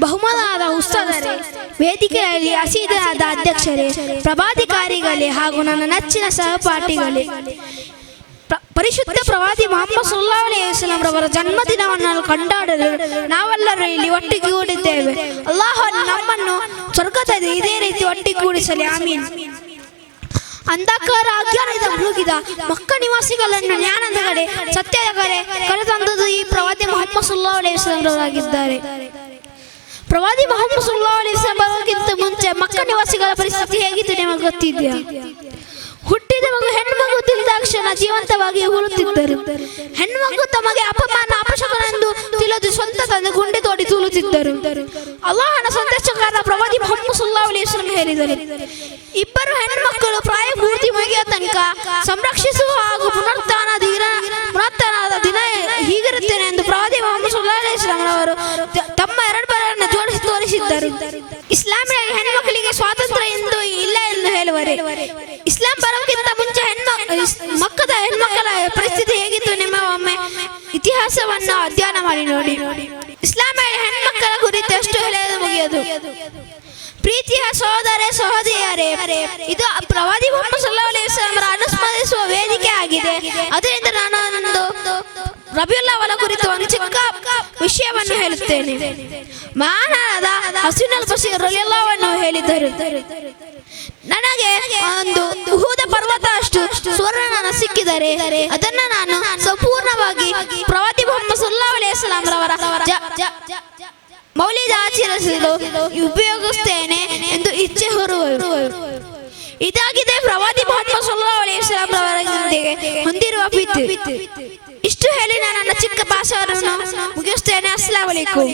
ಬಹುಮಾನದ ಉತ್ಸಾಹರೇ, ವೇದಿಕೆಯಲ್ಲಿ ಹಸಿದಾದ ಅಧ್ಯಕ್ಷರೇ, ಪ್ರವಾದಿಕಾರಿಗಳೇ ಹಾಗೂ ನನ್ನ ನೆಚ್ಚಿನ ಸಹಪಾಠಿಗಳೇ, ಪರಿಶುದ್ಧ ಪ್ರವಾದಿ ಮೊಹಮ್ಮದ್ ಸಲ್ಲಲ್ಲಾಹು ಅಲೈಹಿ ವಸಲ್ಲಂ ರವರ ಜನ್ಮದಿನವನ್ನು ಕೊಂಡಾಡಲು ನಾವೆಲ್ಲರೂ ಇಲ್ಲಿ ಒಟ್ಟಿಗೂಡಿದ್ದೇವೆ. ಅಲ್ಲಾಹ್ ನಮ್ಮನ್ನು ಸ್ವರ್ಗದಲ್ಲಿ ಇದೇ ರೀತಿ ಒಟ್ಟಿಗೂಡಿಸಲಿ, ಆಮೀನ್. ಅಂಧಕಾರ ಅಜ್ಞಾನದಿಂದ ಮುಳುಗಿದ ಮಕ್ಕ ನಿವಾಸಿಗಳನ್ನು ಜ್ಞಾನದ ಕಡೆ, ಸತ್ಯದ ಕಡೆ ಕರೆತಂದದ್ದು ಈ ಪ್ರವಾದಿ ಮೊಹಮ್ಮದ್ ಸಲ್ಲಲ್ಲಾಹು ಅಲೈಹಿ ವಸಲ್ಲಂ ರವರಾಗಿದ್ದಾರೆ. ಪ್ರವಾದಿ ಮೊಹಮ್ಮದ್ ಸಲ್ಲಲ್ಲಾಹು ಅಲೈಹಿ ವಸಲ್ಲಂ ಬರೋಕ್ಕಿಂತ ಮುಂಚೆ ಮಕ್ಕ ನಿವಾಸಿಗಳ ಪರಿಸ್ಥಿತಿ ಹೇಗಿತ್ತು ನಿಮಗೆ ಗೊತ್ತಿದೆಯಾ? ಹುಟ್ಟಿದ ಮಗು ಹೆಣ್ಮಗು ತಿಳಿದಾಕ್ಷಣ ಜೀವಂತವಾಗಿ ಉರುತ್ತಿದ್ದರು. ಹೆಣ್ಮಗು ತಮಗೆ ಅಪಮಾನ ಅಪಶಕನೆಂದು ತಿಳಿದು ಸ್ವಂತ ತಂದು ಗುಂಡೆ ತೋಡಿ ತೂಲುತ್ತಿದ್ದರು. ಅಲ್ಲಾಹನ ಸಂದೇಶಕಾರ ಪ್ರವಾದಿ ಮೊಹಮ್ಮದ್ ಸಲ್ಲಲ್ಲಾಹು ಅಲೈಹಿ ವಸಲ್ಲಂ ಹೇಳಿದರು, ಇಬ್ಬರು ಹೆಣ್ಮಕ್ಕಳು ಪ್ರಾಯ ಪೂರ್ತಿ ಮುಗಿಯುವ ತನಕ ಸಂರಕ್ಷಿಸುವ ಹಾಗೂ ಪುನರುತ್ಥಾನದ ದಿನ ಹೀಗಿರುತ್ತೇನೆ ಎಂದು ಪ್ರವಾದಿ ಮೊಹಮ್ಮದ್ ಸಲ್ಲಲ್ಲಾಹು ಅಲೈಹಿ ವಸಲ್ಲಂ ಅವರು ತಮ್ಮ ಎರಡು ಬೆರಳನ್ನು ಜೋಡಿಸಿ ತೋರಿಸಿದ್ದರು. ಇಸ್ಲಾಮಿನಲ್ಲಿ ಹೆಣ್ಮಕ್ಕಳಿಗೆ ಸ್ವಾತಂತ್ರ್ಯ ಎಂದು ಇಲ್ಲ ಎಂದು ಹೇಳುವರೆ. ಇಸ್ಲಾಂ ಬರೋಕ್ಕಿಂತ ಮುಂಚೆ ಮಕ್ಕದ ಹೆಣ್ಮಕ್ಕಳ ಪರಿಸ್ಥಿತಿ ಹೇಗಿತ್ತು ನಿಮ್ಮ ಒಮ್ಮೆ ಇತಿಹಾಸವನ್ನು ಅಧ್ಯಯನ ಮಾಡಿ ನೋಡಿ. ಇಸ್ಲಾಮಿನಲ್ಲಿ ಹೆಣ್ಮಕ್ಕಳ ಕುರಿತು ಎಷ್ಟು ಹೇಳಿದರೂ ಮುಗಿಯದು. ಪ್ರೀತಿಯ ಸಹೋದರ ಸಹೋದರಿಯರೇ, ಇದು ಪ್ರವಾದಿ ಮೊಹಮ್ಮದ್ ಸಲ್ಲಲ್ಲಾಹು ಅಲೈಹಿ ವಸಲ್ಲಂ ಅನುಸ್ಮರಿಸುವ ವೇದಿಕೆ ಆಗಿದೆ. ಅದರಿಂದ ನಾನು ಒಂದು ರಬಿಯುಲ್ ಅವ್ವಲ್ ಕುರಿತು ಒಂದು ಚಿಕ್ಕ ವಿಷಯವನ್ನು ಹೇಳುತ್ತೇನೆ. ಮಹಾನಾದ ಹಸನ್ ಅಲ್ ಬಸೀರ್ ರಲಿಯಲ್ಲಾಹು ಅನ್ಹು ಹೇಳಿದರು, ನನಗೆ ಒಂದು ಉಹುದ ಪರ್ವತ ಅಷ್ಟು ಸ್ವರ್ಣ ಸಿಕ್ಕಿದರೆ ಅದನ್ನು ನಾನು ಸಂಪೂರ್ಣವಾಗಿ ಪ್ರವಾದಿ ಮೊಹಮ್ಮದ್ ಸಲ್ಲಲ್ಲಾಹು ಅಲೈಹಿ ವಸಲ್ಲಂ ರವರ ಮೌಲಿದ ಆಚರಿಸಲು ಉಪಯೋಗಿಸುತ್ತೇನೆ ಎಂದು ಇಚ್ಛೆ ಹೊರುವರು. ಇದಾಗಿದೆ ಪ್ರವಾದಿ ಮೊಹಮ್ಮದ್ ಸಲ್ಲಲ್ಲಾಹು ಅಲೈಹಿ ವಸಲ್ಲಂ ರವರೊಂದಿಗೆ ಹೊಂದಿರುವ ಪ್ರೀತಿ. ಇಷ್ಟು ಹೇಳಿ ನಾನು ನನ್ನ ಚಿಕ್ಕ ಭಾಷಣವನ್ನು ಮುಗಿಸ್ತೇನೆ. ಅಸ್ಸಲಾಮು ಅಲೈಕುಂ.